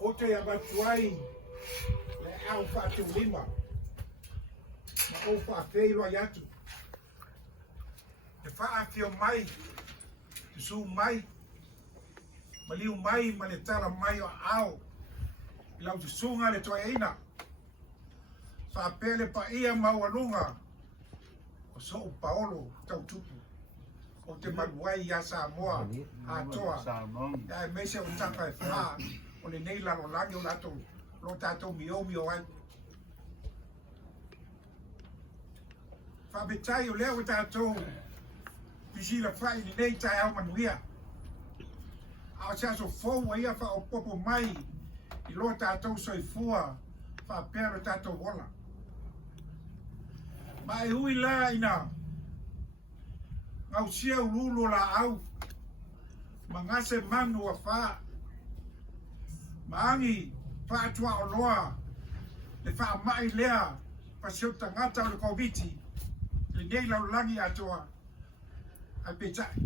o te abatuai le au whātu lima ma o whāwheirua iatu te whaafio mai te su mai ma liu mai ma le tala mai o au i lau te sunga le toa eina whaapele pa ia mauanunga o so o Paolo tau tupu o te maluai ia Samoa a toa ia e meise o taka e wha o le nei lalo langi o lato lo tatou miomi o ai whabetai o leo o tatou pisila whai ni nei tai au manuia a o sea so fou ia wha o popo mai i lo tatou soifua whaapea o tatou wola ma e hui la ina ngau sia ululu la au mangase manu a wha maangi wha atua o loa le wha mai lea pasio tangata o le koviti le nei laulangi atoa a petai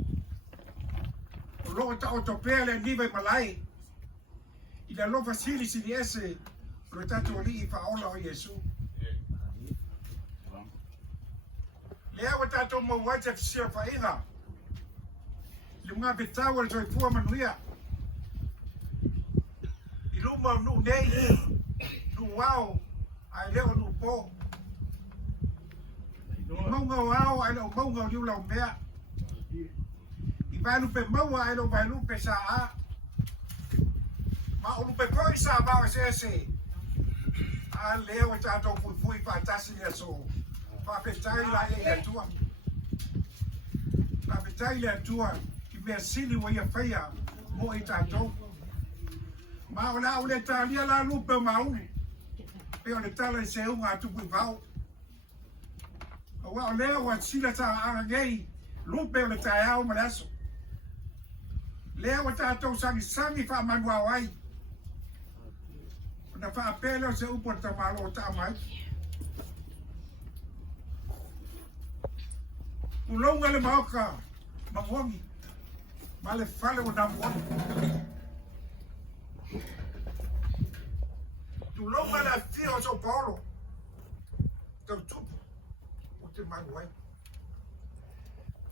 o loa ta otopea le nive malai i la lofa siri siri ese o le tatu o li i whaola o Yesu lea wa tatou mauaja fisia whainga le mga petau le toi pua manuia i luma nu nei nu wao ai leo nu po i maunga wao ai leo maunga o liu lau mea i vailu pe maua ai leo vailu pe sa a ma o lupe poi sa vao ese a leo wa tatou fui whaatasi lea so whapetai la e atua. Whapetai le atua ki mea sili wa ia whaia mo i tātou. Ma o la o le tālia la lupe o mauni. Pe o le tala i se unga atupu i vau. O wa o leo wa sila tā anga ngei lupe o le tāi au ma le aso. Leo wa tātou sangi wha manua wai. O na wha apele o se upo ta malo o tā mai. Ulonga le maoka mangongi ma le fale o namuoni tulonga la fio so Paolo tau tupu o te manuai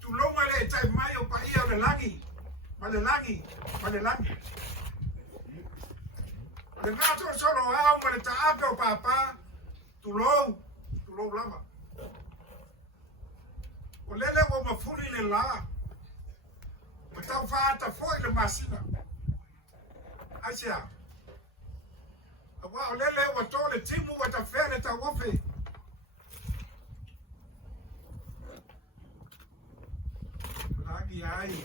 tulonga le tai mai o paia o le langi ma le langi le gato solo au ma le taape o papa tulou lama o lele o mafuri le la o tau whaata foi le masina asia o lele o tole timu o ta fere ta wofe lagi ai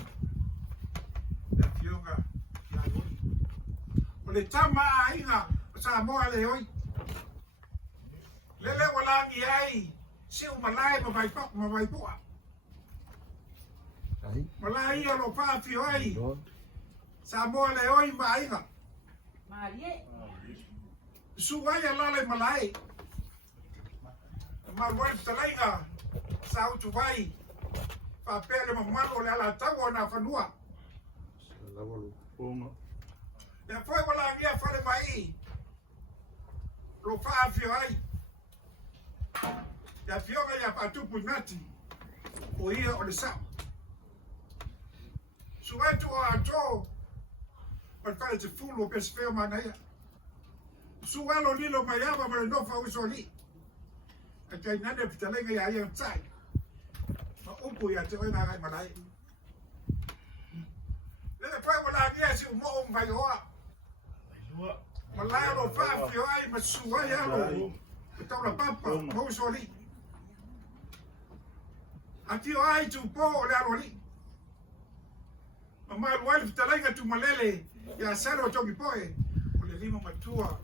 la fionga ya Loli o le tama ainga o sa moa le oi lele o lagi ai si o malai ma vai pua malai lo pa fio ai sa mo le oi maiga marie su vai ala le malai ma voi talaiga sa u tu vai pa pele ma malo le ala tawo na fanua la volu ponga ya foi wala ngia fale mai lo pa fio ai ya fioga ya patupu nati o ia o le sa suetu o ato o kale te fulu o pesfeo manaya suelo lilo mayaba ma no fa usoli e kai nane pitalenga ya ia tai ma upu ya te oina ai malai le pai wala dia si mo vai hoa malai lo fa fio ai ma suai alo tau la papa mo usoli Ati o ai tu po o le aloli. Ma luai le talainga tu malele ya salo o toki poe. O le lima matua.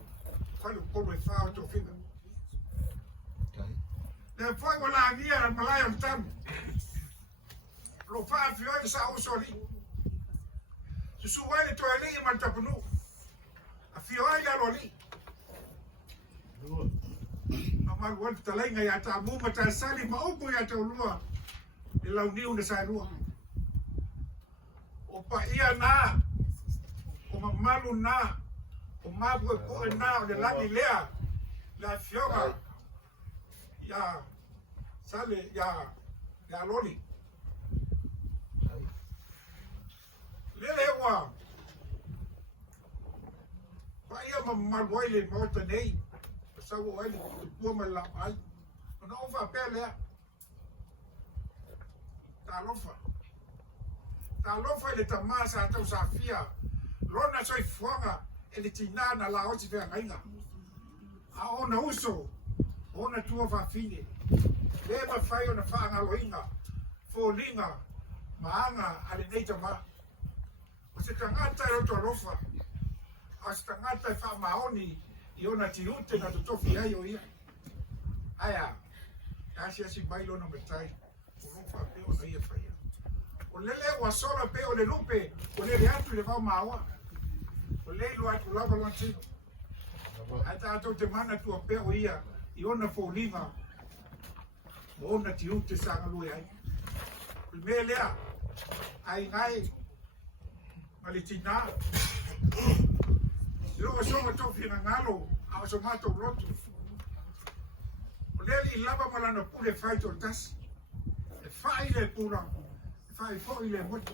Fai o kolo e wha o to finga. Le fai wala agia la malaya o tamu. Lo wha fioi sa o soli. Susu wai le toa li ma tapunu. A fioi le aloli. Ma luai le talainga ya ta mu ma ta sali ma upo ya te ulua. E lau niu na sai lua. O pa ia na, o mamalu na, o mabu ko na le lagi lea la fiora ya sale ya Loli lele wa pa ia malwaile mota nei sa wo ai ko ma la ai no va pele ta lofa ile tamasa ta usafia lona soi fuanga ele tinana la osi fe ngainga a ona uso ona tua fa fine leba fai ona fa nga loinga folinga maanga ale neita ma o se tangata yo to lofa a se tangata fa maoni iona tiute na totofi ayo ia aya asia si bailo no metai o fa pe o ia fa o lele wa solo pe o le lupe o le atu le va mawa o le lo atu lava lo tino ata to te mana tu pe o ia i ona folinga o na tiute sanga lu ai me lea ai ngai malitina lo so to fina ngalo a so mato roto o le lava malana pule fai to tas e fai le pura fai foi le moto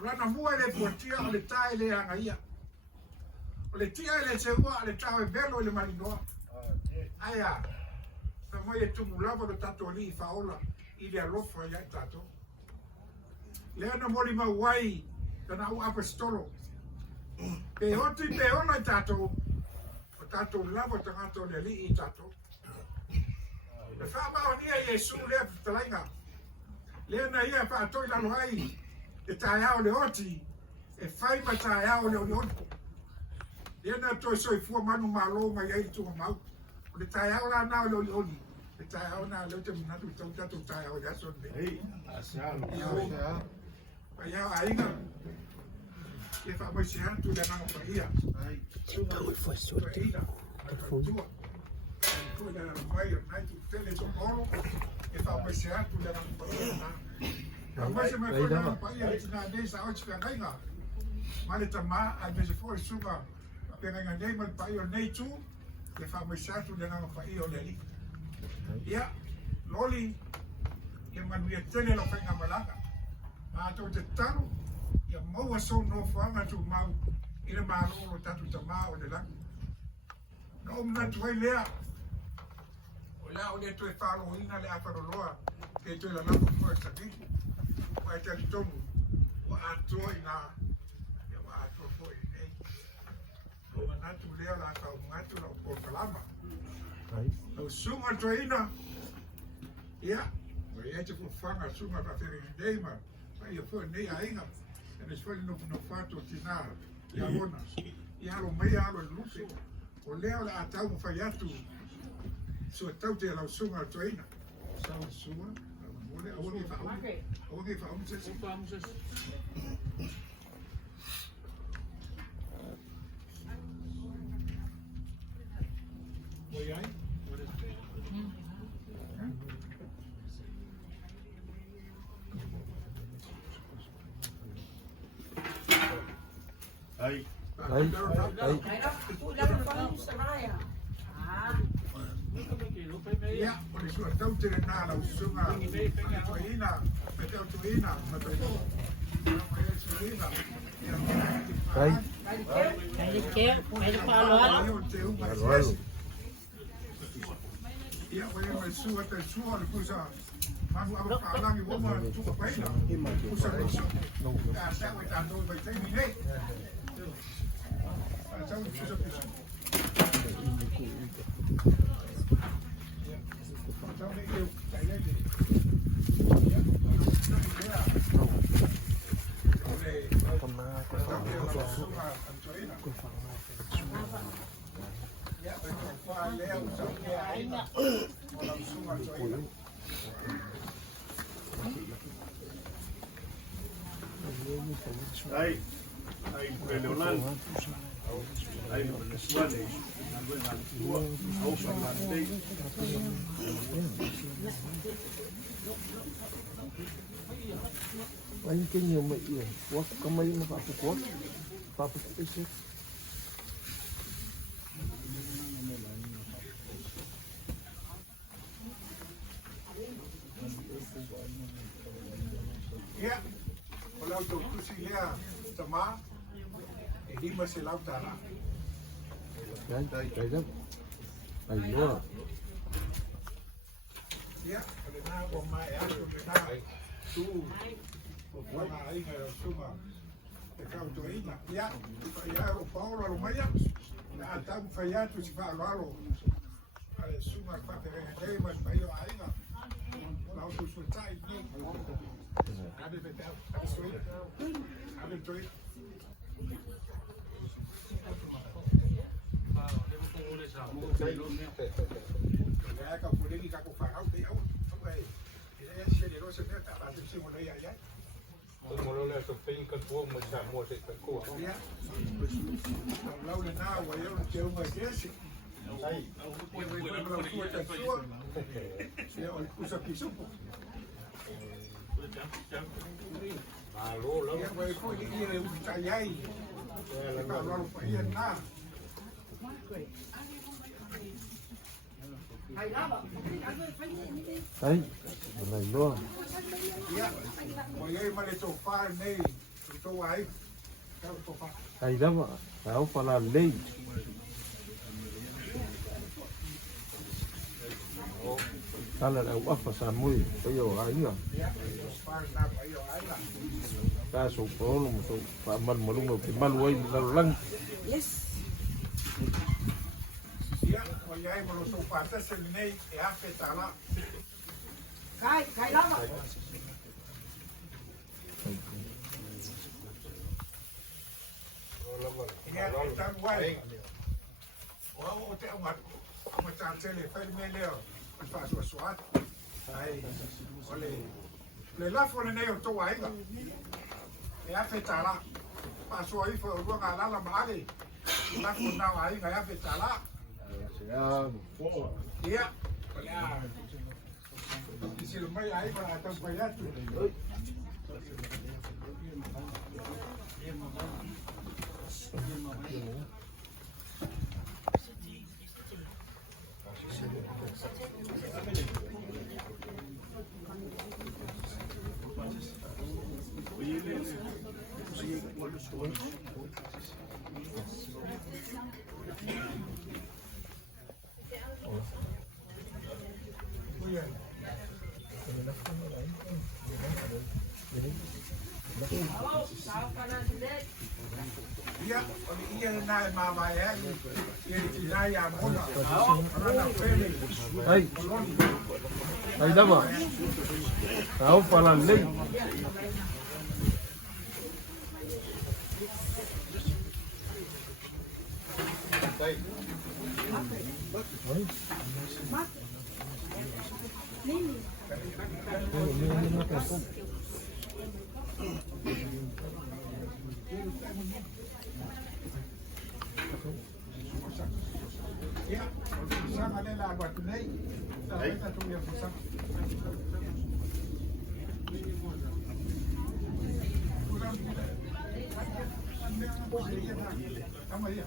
rana mua le portia o le tai le anga ia o le tia le seua le tau e belo le malinoa aya fa mai tu mulava lo tato li faola i le alofa ia tato le ana moli mawai kana u apostolo pe hoti pe ona tato o tato lava tangato le li i tato le fa ma onia Yesu le talainga Lena ia pa toi la loai e taia o le oti e fai ma taia o le oti lena toi soi fua manu malo ma ia tu mau o le taia o la na o le oti e taia o na le te minatu tau tatu taia o ya son ei asalo pa ia ainga e fa mai sia tu le na pa ia ai tu foi sorte tu le na mai mai tu tele to Paolo e fa mai sia tu le na pa ia mas se me foi na paia na desa o tira gainga male tama a me se foi suga pega nga nei mal paio nei tu le fa mai satu le nga paio le li ya Loli e manuia tele la fanga malanga a to te tano ya mo so no fanga tu mau ile malo lo tatu tama o le la no mna tu lea o la o le tu e falo ina le afaro loa ke tu la na ko sa ki vai ter tomu o ato ina ya wa ato foi ei o manatu lea la ka o ngatu la o kalama o sunga to ina ya o ia te fanga sunga pa fere nei ma ai foi nei ainga e foi no fato tina ya ona ya lo mai alo lupe o lea la atau fa yatu so tau te la sunga to ina sa sunga Oke, vamos assim. Oi, ai? Ai. Ya, por eso tau te na la sunga toina, pe tau toina, ma pe Ele quer Paolo. Ya, voy a suba te suba le pusa. Manu aba kalangi wo ma tu pa ina. Pusa le so. Ya, sa wa ta do ba te ni nei. Sa wa pusa pusa. Ai, Leonardo. Ai, Suárez. Anh cái nhiều mày yêu quá, có mấy mà phải phục quá, phải phục cái Ia, o lau tau tusi lea tamā, e lima se lau tāla. Kai dam. Ai loa. Ia, o le nā o mai ato le nā tū, o wanga ainga o sunga, e kau to ina. Ia, ia o Paolo alo maia, na atamu whai atu si wha alo ale sunga whaperenga nei, mas mai o ainga. Lau tu suetai, nei. Ade me te ade soi, ade toi. Kaya ka pulegi ka ko whakau te au, ai, e se le rosa mea ta ate se mo nei ai ai. Moro le so fin ka tuo mo sa mo se ka ko. Ia, lau le nā wa eu te unga kesi. Ai, pue lau tua te sua, se o kusa pisupu. Ia wai ko i e utai ai, e ka raro pa ia nā. Ai, ai loa. Ia, o iei ma le tō whare nei, tō ai, kau tō whare. Ai dama. Au pala lei. Kala au apa sa mui. Ayo ai ia. Ia, whare nā pa ia ai la. Ka so Paolo mo so pa mal malunga ke malu ai lang. Ia, o iei ma lo tō whātase nei, e awhi tāla. Kai lava. Ia, e tangu ai. O te aumatu, ama tātele, whai me leo, e whātua soat. Ai, o le lafo le nei o tō ainga. E awhi tāla. Pāsua ifa o ruanga alala maare. E lafo nao ainga, e awhi tāla. Ia, isi le mai ai para atas pai atu. Ia, o le ia nā e mawai e, e ti nai a mona, rana pele, Ai, o Loli. ai dama. Au pala lei. Ia, o le sanga le la agua tu nei, sa veta tu ia fusanga. Tama ia.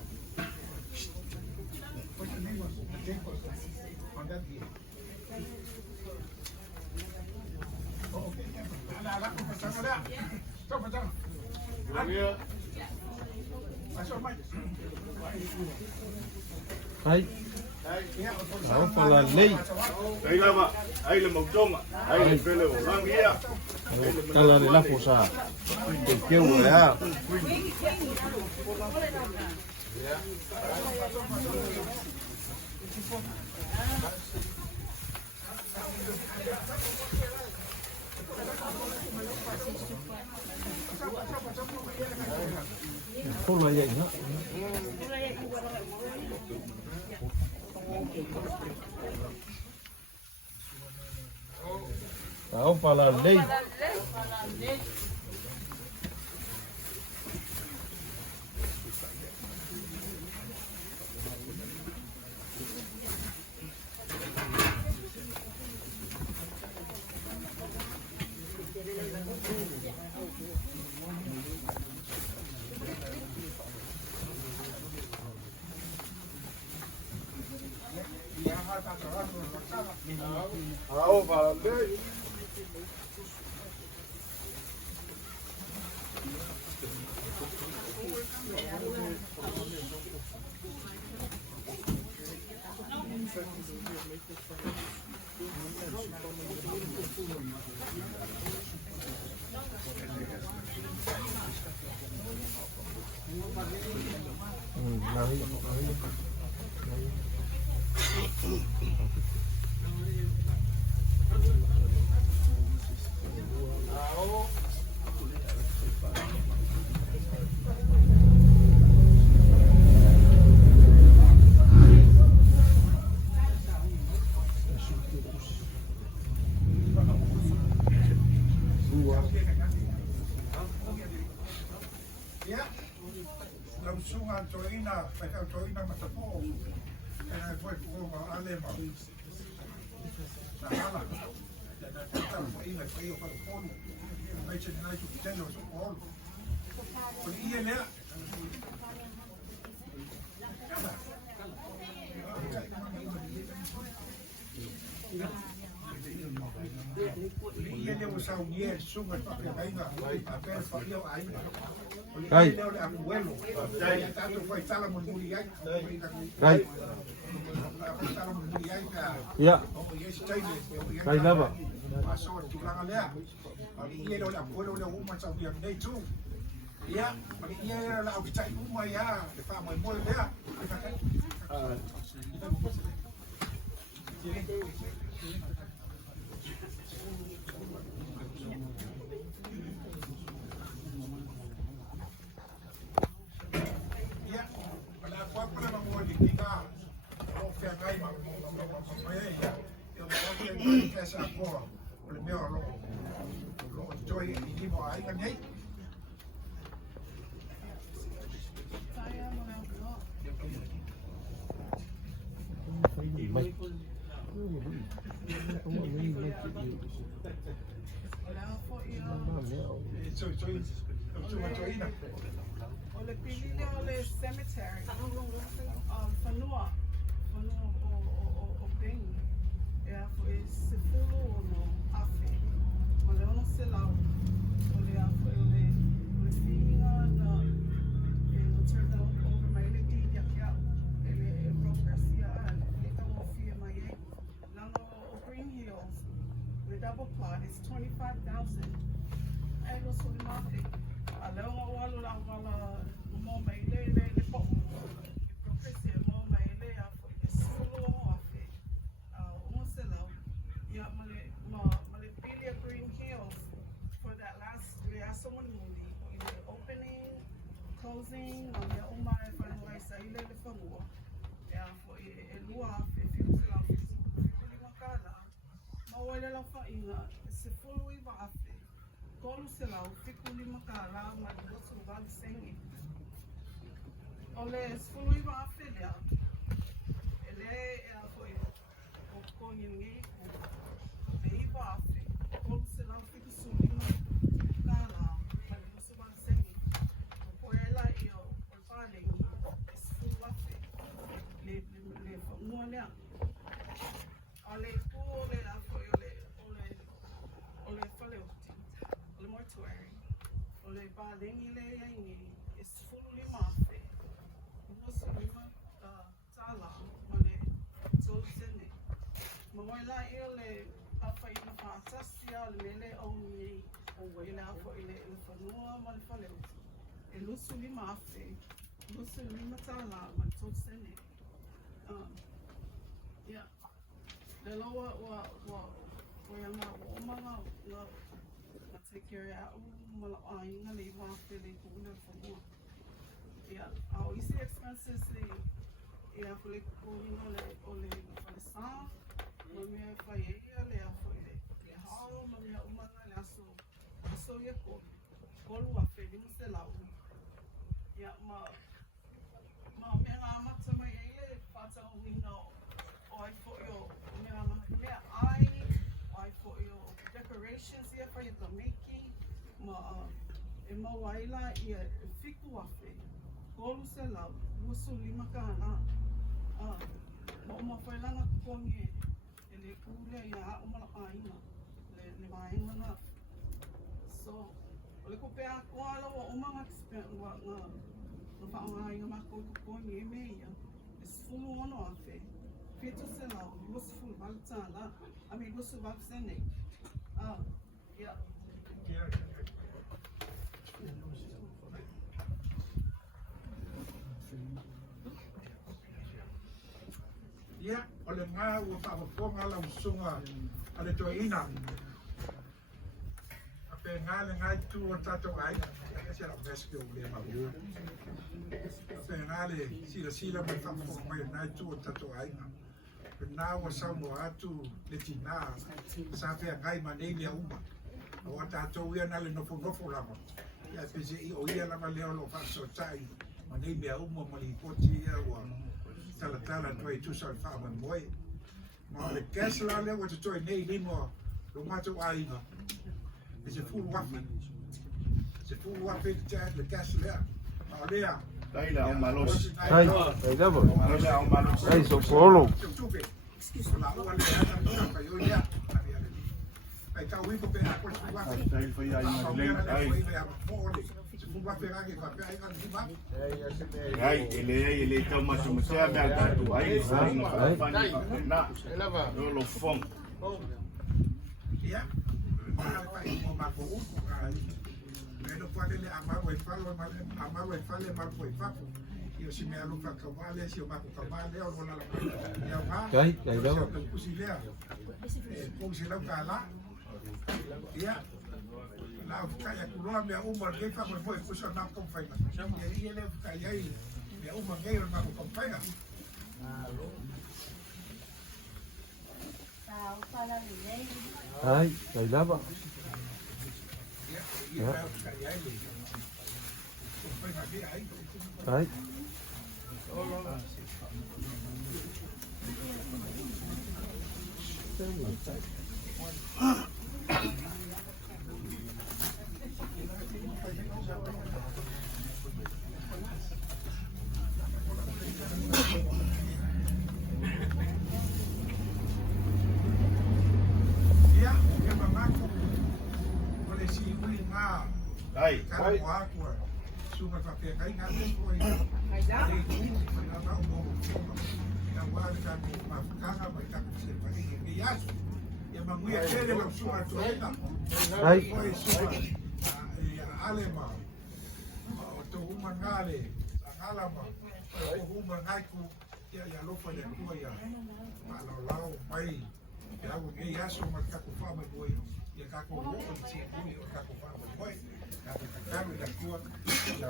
Pois nem mas, tempo, mandar dia. Ok, ala, pasang ada. Stop, pasang. Masuk mai. Ai, au pala lei. Ai lava, ai le mautonga, ai le pele o rangia. Kala le lafo sa. Ke keu e a. Kola ia ina. Au pala lei. Au pala lei. Nahi. Ya, lausungan toina, peka toina matapo. Kaya foi ko alema. Sa hala. Da tata mo ina foi o palo. Mai che nai tu telo so polo. Ko ia le. Ia le usau nie sunga pa ainga. A per fa io ainga. Ai. Le abuelo. Ya tanto foi tala mo muri ai. Kai. Tala mo muri ai ka. Ya. Kai Kai lava. Pasok tulang alea. Pagi ia dah abuelo le rumah sa dia nei tu. Ya, pagi ia la au cai rumah ya. Lepas mo mo dia. Essa agora, o meu lo joy ini mo ai kan nei. Ole pilile ole cemetery. Fanua o Penny. Yeah, foi se fulou no afe. Ole ono selau. Ole afe ole finga na no turn down over my lady ya. Ele progress ya ele tamo fia mai. Lano o Green Hills. The double plot is 25,000. Ai lo so mafe. Ale o walo la wala mo mai le po. Progress mo mai le afe. Se fulou afe. Yeah, male Pilia Green Hills for that last someone movie. Opening, closing, the umay finalize sa ile le fango. Yeah, for elua if you sila fili makala. Mawala lang fa inga se fulwi ba afe. Kolu sila fikuli makala magbosu bag sengi. Ole fulwi ba afe ya. Ele for kongi Mawala ele apa ina fantasia mele oni ele afo ele fanua mal fale elusu lima afe lusu lima tala man tosene yeah the lower wa yanga umanga na take care ya mal ai na le ma afe le kuna fanua yeah our easy expenses yeah for le kuna le ole falsa Mamia fai le a foi le hao mamia umanga le aso ye ko kolu a fe di se lau ya ma me nga mata mai ele fata we know I for yo me I for yo decorations here for the making ma waila ia fiku a fe kolu se lau musu lima kana ma fai lana konge le kule ya umala aina le vainga na so le ko pe a kwala wa umanga spend wa to whaonga inga mako kuponi e meia. E sfulu ono a fe. Fito se lau, iwa sfulu valtana, a me iwa su valsene. Yeah. Ia, o le ngā ua whaawaponga la usunga a le toa ina. A pe ngā le ngai tū o tātou ai, e se la meski o le mahu. A pe ngā le sila mai whaawaponga mai ngai tū o tātou ai. Pe nā ua saumo atu le tina, sa whea ngai manei lea uma. O a tātou ia na le nofo lama. Ia pe se i o ia lama leo lo whaasotai, manei lea uma mali poti ia ua. Tala toi tu sa fa ma moi ma le gas la le wa toi nei limo lo mato ainga is a full waffle le gas le alea Dai la o malos. Ai, dai da bo. Ai, so Paolo. la o le ana pa yo ya ai ka wi ko pe ko waffle Dai foi aí na lei. Ele tá mais uma série de aí na lo fom. Ya. Pero pode le amar o fale mal foi papo. Eu se me aluga cavale, se eu bato cavale, eu vou lá. Eu vá. Dai da bo. Pusile kala. Ya. La kaya kuloa mea uma ngei whakoi foi kusa nā komwhainga. E le kaya i mea uma ngei o nā komwhainga. Ai, dai da bo. Ia kaya i le komwhainga mea ai. Ai. Ai, Cara o água, suga para pegar em água foi. Mas já? Foi lá o bom. Agora já uma cara vai estar com você para ir. E acho, e a mulher dele não suga toda. Ai. Foi suga alemã. To uma ngale, alama. Uma ngaiku, ya lofa ya tua ya. Malau mai. Ya o que acho uma cacofama do e a cacofama de se une o cacofama foi. Kami na kuwa na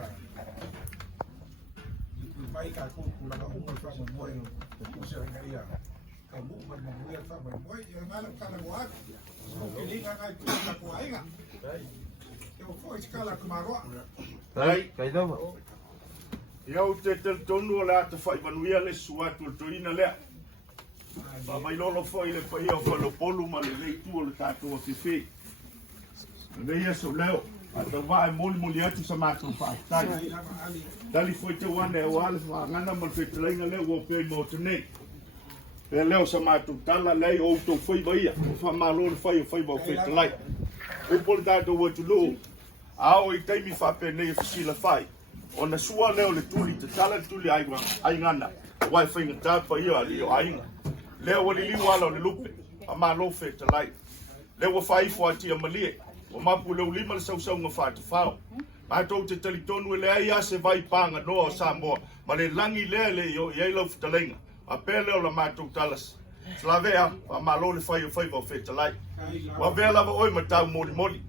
mai ka ko kula ka umar fa mo moyo ko se ngaia ka mu ma mo ya fa mo moyo ya mala ka na wa ko kilinga ka ko ko aiga eu foi escala com maro Ai, dai da bo. eu te tonu la te fai manuia le suatu to ina le. Ma mai lolo foi le fai o lo polu ma le tu le tato fifi. Veia so leo. Ata vai moli atu sa matu fa. Dali foi te wane o ale fa ngana mal fetlenga le o pe mo tene. Pe leo sa matu tala le o to foi baia. Fa malo le fai ba fetlai. O por da do o tulu. Ao I taimi fa pe nei fisila fai. Ona sua leo le tuli te tala tuli ai ngana. Wai fai ngata pa ia ali o ai. Leo wali liwala le lupe. Ama lo fetlai. Leo fai fo atia malie. O mapu leo lima le sau nga whātu whao. Mātou te talitonu e lea ia se vai pānga noa o Samoa. Ma le langi lea le i ei lau whitalenga. A pē leo la mātou talas. Sla vea, a malo le whai o whai vau whetalai. Wa vea lava oi ma tau mori.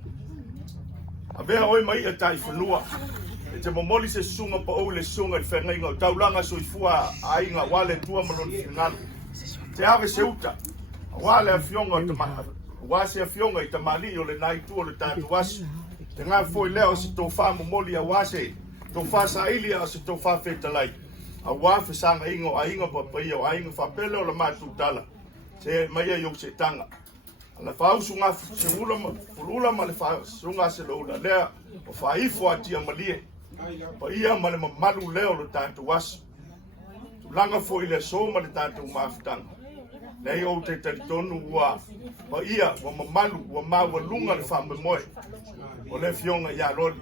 A vea oi mai a tai whanua. E te momoli se sunga pa ou le sunga i whengainga o taulanga so I fua a inga wale tua maloni whingalu. Te ave se uta. Wale a fionga o te maha. Wase a fionga I tamali o le nai tu o le tatu wasu. Te ngā foi leo se tō wha momoli a wase. Tō wha sa ilia o se tō wha whetalai. A wafe sanga ingo a inga papai o a inga whapele o la mātu tala. Se maia yo se tanga. Ala whausu ngā se ulama ma le whausunga se loula lea o whaifo atia malie. Pa ia ma le mamalu leo le tatu wasu. Tulanga foi le so ma le tatu mawhitanga. nei o te tonu ua pa ia ua mamalu ua mawalunga le whamemoe o le fionga ia Loli.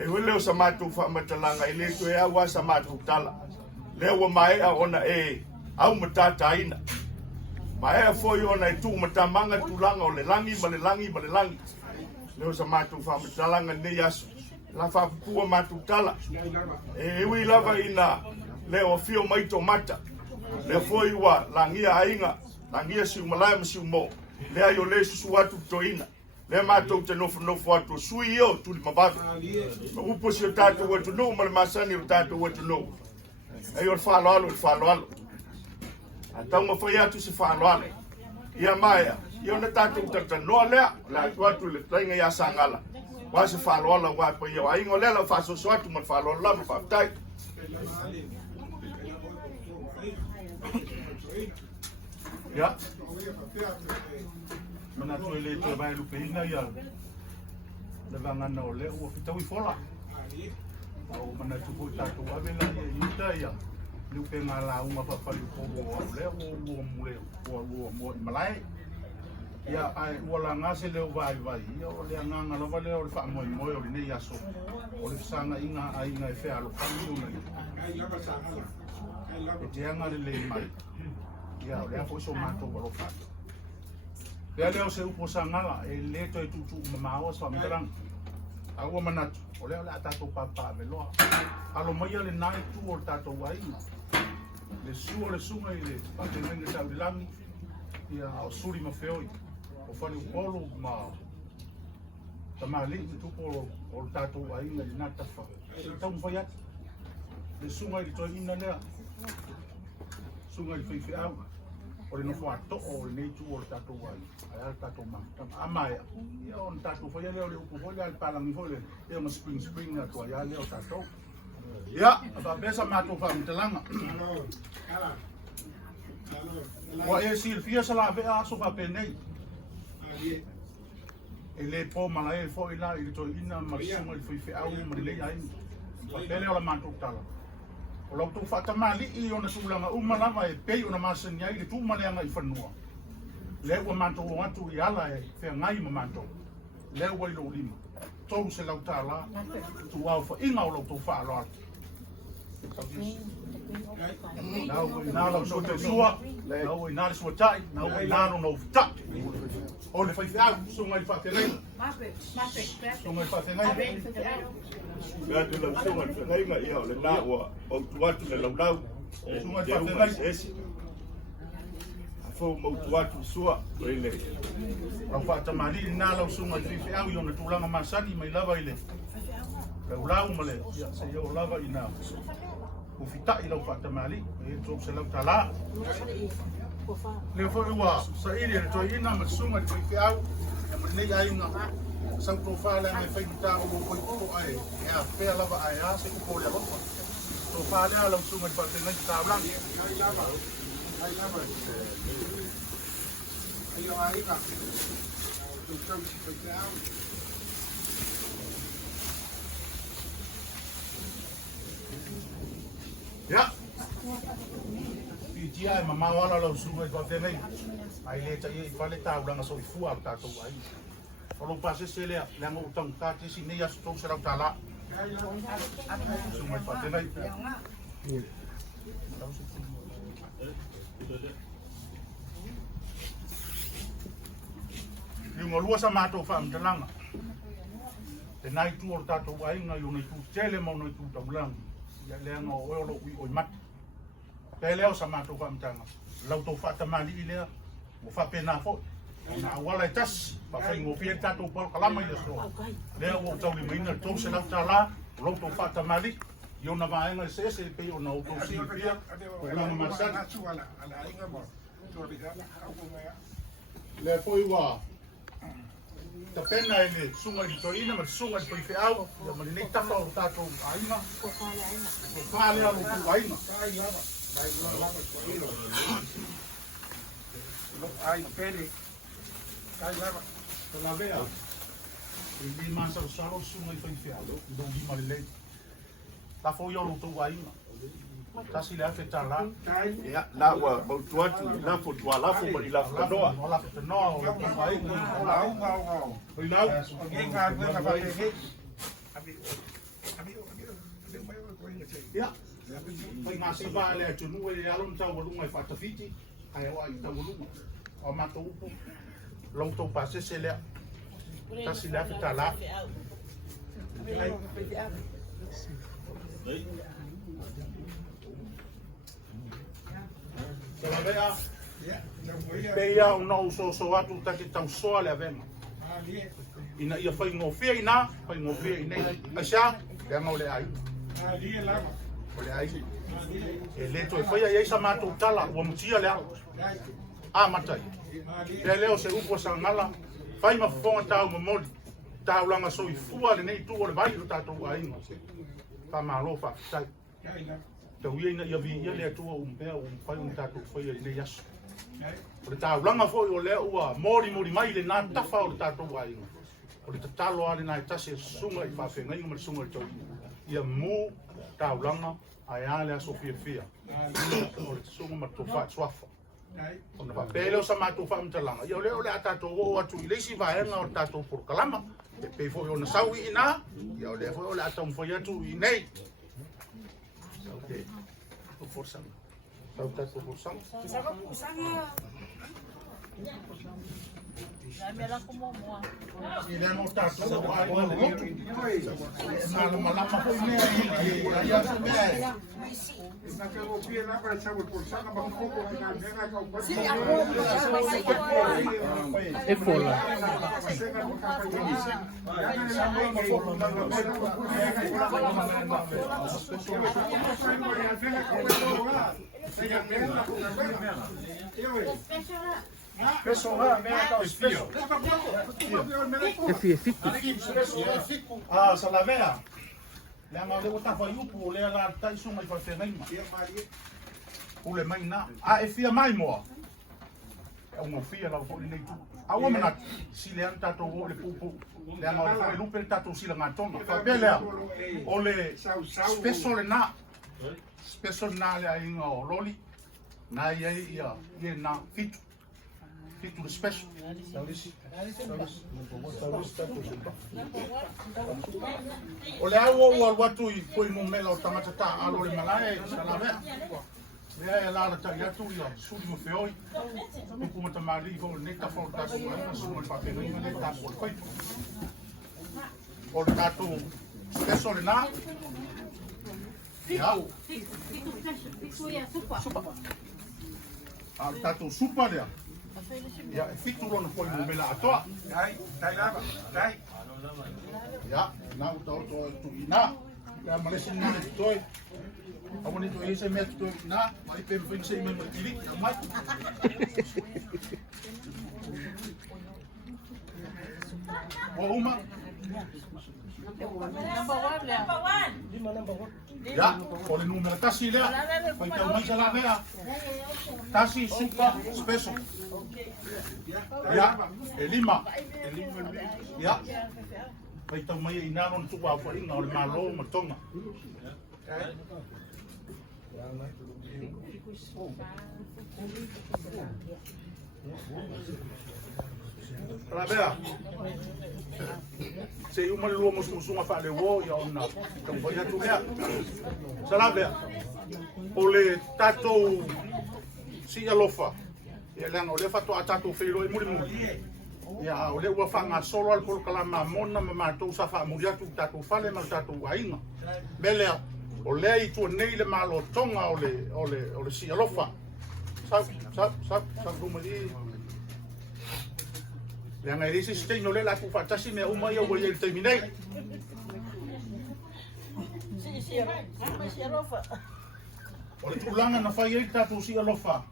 E wile o sa mātou whamatalanga i le tue awa sa mātou tala. Lea ua maea ona e au matata ina. Maea foi ona e tu matamanga tulanga o le langi ma le langi ma le langi. Leo sa mātou whamatalanga nei asu. La whapua mātou tala. E iwi lava ina leo fio maito mata. Le foi wa langia ainga, langia siu malai ma siu mo. Lea yo le susu atu toina. Le mātou te nofo atu sui yo tuli mabavu. Ma upo si o tātou watu nou, ma le masani o tātou watu nou. E yo le whalo alo. A tau ma whai atu si whalo alo. Ia maia, yo na tātou tatanoa lea, la atu atu le tainga ia sangala. Wa se whalo alo wa pa ia, a ingo lea la whasoso atu ma whalo alo ma whaptai. Ya. Mana tu ele tu vai lupe ina ya. Levangana ole o fitau I fola. Au mana tu ko tatu avela ya ita ya. Lupe ngala uma papa lupo o le o mule o malai. Ya ai wala ngase le vai ya o le nganga lo vale o fa moi o le ya so. O le sanga inga ai ngai fe alo kamu na. E te anga le mai. Ya, le afo so mato bolo fato. Pea leo se upo sangala, e leto e tutu mamao sa mterang. Awa manatu, o leo le atato papa veloa. Alo maia le nai tu o tato wainga. Le sua le sunga I le pate menga sa ulilangi. Ia o suri ma feoi. O fani upolo ma tamali, tupo o tato wainga I nata fa. Tau mwhaiat. Le sunga I toi ina lea. Sunga I whaiwhi au. O le nofo ato o le neitu o le tatou wai. Ai al tatou mamtama. Amaya. Ia o le tatou whai leo le upu hoi al palangi hoi le. Ia ma spring na tua ia leo tatou. Ia, aba besa mātou whamtalanga. Wa e silfia sa la vea aso pa penei. E le po mala e fo ila I le toi ina ma sunga I whaiwhi au ma le lei aini. Pa pele o la mātou tala. O lau tau whatamali I ona sulanga umalama e pei ona masani ai le tūmaleanga I whanua. Leo ua mātou o atu I ala e whea ngai ma mātou. Leo wai lo lima. Tau se lau tāla. Tu au wha inga o lau tau whaaloa. Nau wai nā lau so te sua. Nau wai nā le sua tai. Nau wai nā no ta. O le whaiwhiau. Sunga I whawhengai. Sunga I whawhengai. Ia te lau sunga I whawhengai ia o le nā ua o tuatu le lau lau. Sunga I whawhengai. A fo mau tuatu sua. Koele. Rau whatamari nā lau sunga I whawhengai I ona tūlanga masani mai lava I le. Lau lau ma le. Ia se iau lava I nā. Ufita I lau whatamari. E tōk se lau tala. Le fo ua sa ili le toi ina ma sunga I whawhengai. Ma nei ai ngā. Sang tō whālea me whaikuta o koi koko ai. Ea pēr lava ai a se kupo le hopa. Tō whālea lau sunga I whatengai ki tāwlangi. Ai lava. Ai o aika. Tō tau si whaitau. Ia. Piti ai mamawala lau sunga I whatengai. Ai le tai I whale tāwlanga so I fua o tātou ai. O lo pase se lea, lea ngau tau kāte si nei asu tau se rau tāla. Sunga I whatengai. Iunga lua sa mātou whaamtalanga. Te nai tu o tātou ainga I o nei tu tele mau nei tu taulangi. Ia lea ngau oelo ui oi mata. Pea leo sa mātou whaamtalanga. Lau tau whaatamali I lea, o whapena fo. Na wala tas pa fai ngo pia tato por kalama I so. Le o tau li maina to se la tala, lo to fata mali. Yo na va en ese pe o na o to si pia. O la masa ala inga mo. To rigala le foi wa. Ta pena ele sunga I to ina ma sunga I fe au, ya ma ni ta o tato ainga. Ko fale ala ku ainga. Ai lava. Ai pele. Ai lava. La vea. Il masa solo sunga I whaiwhialo. I don't di malilei. La fo yo lo tau ainga. Tasi le afe tala. Tai. Ya, la wa bautuatu la fo tua la fo ma ila fo noa. Ola fo noa o la mai ni. Ola au ngau ngau. Oi lau. Ngi ngā kua ka whake he. Ya. Pai ngā se ba le atu nu e alon tau walunga i whatawhiti. Ai awa i tau walunga. O mato upu. Long tau pase se lea. Tasi le afe tala. Tala vea. Peia o nau so atu take tau soa le avenga. Ina ia whai ngofia ina, whai ngofia ina. Asia, le ngau le ai. O le ai. E leto e whai ai sa mātou tala, ua mutia le au. A matai. E leo se upo sa ngala, whai mawhonga tau mamoli. Tau langa so i fua le nei tu o le vai o tātou a inga. Pa malo pa tai. Tau ia ina ia vi ia le atua umpea whai o tātou whai i nei asu. O le tau langa fo o le ua mori mai le nā tafa o le tātou a inga. O le tatalo ale nā e tase sunga i whawhenga inga ma le sunga i tau inga. Ia mū tau langa ai ale aso fia fia. O le sunga ma tō wha swafa. O na whapele o sa mātou whamtalanga. Ia o le a tātou o atu i leisi vaenga o tātou porokalama. E pei fo o na sau i ina. Ia o le fo o le atau mwhai atu i nei. Ok. O forsanga. Tau tātou forsanga. Saka kusanga. I le anō tātou o ai o motu. Nā le malama hoi mea i atu mea e. Nā ka o pia nā para sawa por sanga ma koko ki nā mea ka o pati. Si ako E fola. Senga mo ka pai. Pessoa, mea ka o special. E fie fiku. Ah, salavea. Le anga le wata fa yupu le ala tai sunga i fa fengaima. O le mai na. Ah, e fia mai moa. E unga fia la fo nei tu. A o mana si le anta to o le pupu. Le anga le lupe tato si la ngatona. Fa belea. O le special na. Special na le ainga o Loli. Na ia na fitu. Fitu le special. O le au o watu i poi mo mela o tamata ta alo le malae sa la vea. Lea e la ta yatu ia suli mo feoi. Ku mo ta mali ho ne ta fo ta su ma su mo fa pe no ne ta fo koi. O le tatu special le na. Ya. Al tatu supa lea. Ya, fitu lona foi mo mela atoa. Tai lava, tai. Ya, na uta o tu ina. Ya malesi ni toi. Awani tu ese met tu na, mai pe fin se me motili, mai. O uma. Ya, o le numero tasi lea. Pai tau mai sa la vea. Tasi super special. Ya, e lima. Ya. Pai tau mai ina lon tu wa fa inga o le malo ma tonga. La vea. Se uma lua musunga fa le wo ya ona. Tau vai atu lea. Sa la vea. O le tatou si alofa. E le no le fa to atato feiro e muri muri. Ya o le ua fanga solo al por kala mamona ma to sa fa muri atu tatou fale ma tatou ainga. Belea. O le i tu nei le malo tonga o le si alofa. Sa rumari. Le anga risi stay no le la ku fatasi me uma yo will terminate. O le tulanga na fai e tatu si alofa.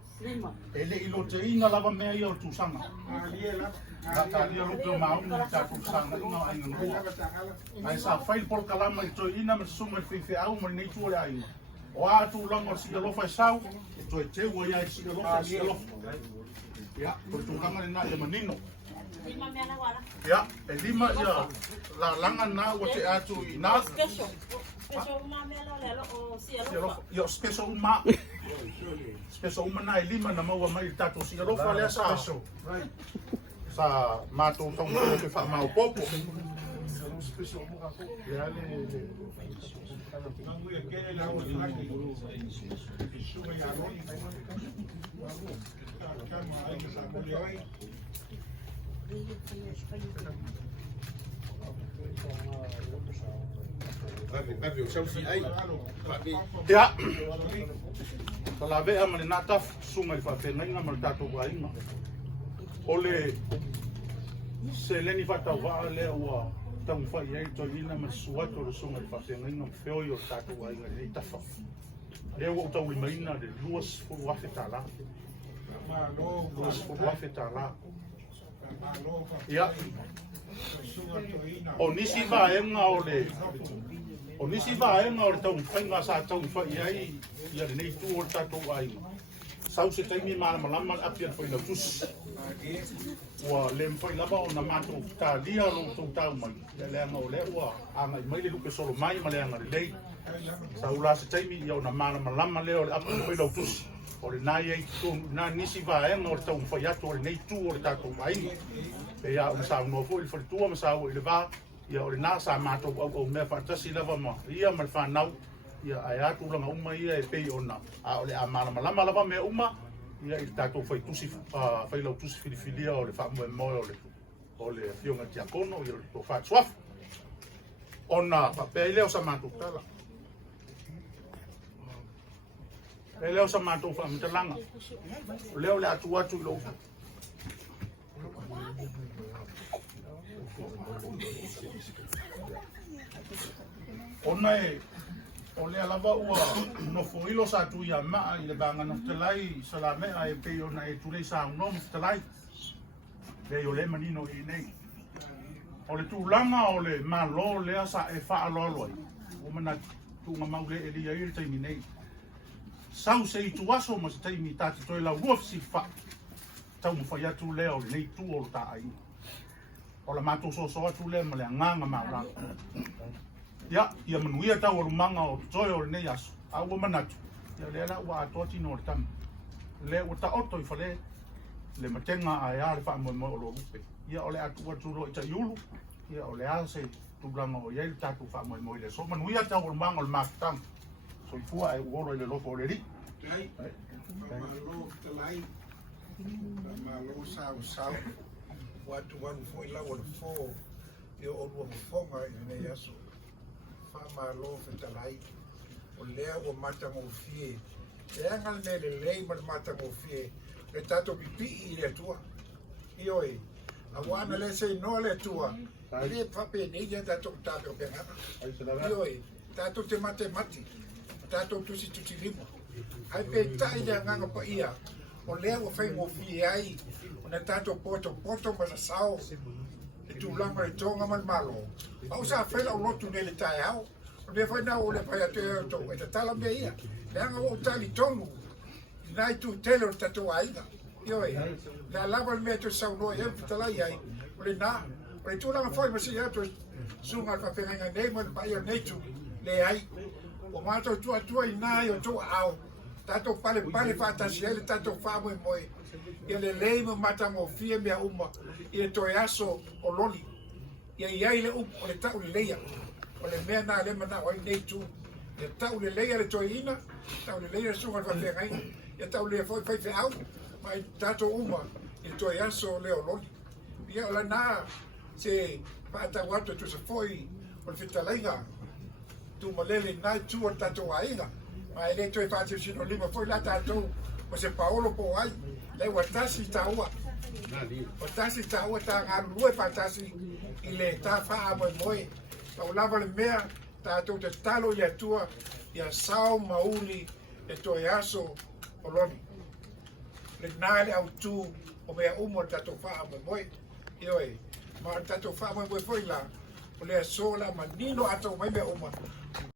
Ele ilo te ina lava mea ia o tu sanga. Ta lia lupe o maunga na tatu sanga inga ainga nua. Ai sa fai por kalama i toi ina me sunga fife au ma nei tu ole ainga. O a tu langa o si alofa e sau, e toi te ua ia i si alofa. Ya, por tulanga le na ia manino. Ya, e lima ia la langa na o te atu i na. Special uma mela lelo o sia Yo special uma. Special uma na lima na maua mai tatu si lo fa le sa. Sa mato tong ke fa mau popo. Ya le ya kalau be amane nataf sungai fa pe ngai ngamal tato wa inga ole se leni fa ta wa le wa tang fa ye to ina ma suato lo sungai fa pe ngai ngam feo yo tato wa inga ni tafa le wo ta wi maina de luas fu wa fe tala luas fu wa fe tala ya o nisi ba enga ole o nisi ba enga ole tau whainga sa tau whai ia nei tu o tatou ai sau se taimi malama apia foi na tus wa lem foi lava o na mato ta lia lo tau tau mai le anga o le wa anga mai le lupe solo mai ma le anga le sau la se taimi ia na malama le o apia foi na tus o le nai ai tu na nisi ba enga o tau whai atu o nei tu o tatou ai e ia o sa no foi foi tu ma sa o le va ia o le na sa mato o me fantasi lava ma ia mal fa nau ia ai atu langa uma ia e pei ona a ole a malama lava me uma ia i tatou fai tusi fai lau tusi filifilia o le fa mo o le fionga tiakono ia to fa swaf ona pa pe leo sa mato tala e leo sa mato fa mtalanga leo le atu lo ona e o le alava ua no foilo sa tu ia maa i le banga no telai salame a e pe ona e tu le sa no telai le yo le manino i nei o le tūlanga o le malo lea sa e wha aloaloi o mana tu nga maule e lia i le taimi nei sau se i tu aso ma se taimi tati toi la uafsi wha tau mu whai atu lea o le nei tu o le ta ai o la mato so atu lea ma le nganga maula ya ia manuia tau o lumanga o toi o le nei aso a ua manatu ia le la ua atoti no le tam le ua ta oto i whale le matenga a ea le wha mo o lo rupe ia o le atu atu ro i ta iulu ia o le a se tūlanga o iei tatu wha mo i le so manuia tau o lumanga o le makitang so i fua e uolo i le lofo o le ri malo talai malo sau watu wanu foi la o le fo e o lua mfonga i nei aso fa malo talai o lea o mata mo fie e anga le lei ma mata mo fie e tato pipi i le tua i oi a wana le se no le tua le pape nei ya tato tato pengana i oi tato te mate tato tusi limo ai pe tai ya nganga pa ia o lea o fai mo fie ai o na tato poto ma sao e tu lama e tonga mal malo au sa fai la lotu nele tai au o le fai na o le fai ate to e tala me ia le anga o tali tongu nai tu tele o tato aiga ioi la lava me to sau no e tala ia o le na o le tu lama foi ma si ato sunga ka penga nei mo pa ia nei tu le ai o mato tu ai nai o tu au tato pale fa tasiele tato fa mo ia le lei mo mata mo fie mea uma ia to aso o loli ia le o le tau le leia o le mea na le mana o nei tu ia tau le leia le toina tau le leia sunga fa ngai ia tau le foi fe au mai tato uma ia to aso le o loli ia o la na se pa ta wato tu se foi o fitalenga tu malele na tu o tato aiga ma ele to fa tu sino lima foi la tato o se Paolo po ai le watasi taua watasi taua ta ngalu e patasi ile ta fa mo moi o lava le mea tato te talo ia tua ia sao mauli e to yaso o loni le nale au tu o mea umo tato fa mo moi ioi ma tato fa mo moi foi la o le sola manino ato mai me uma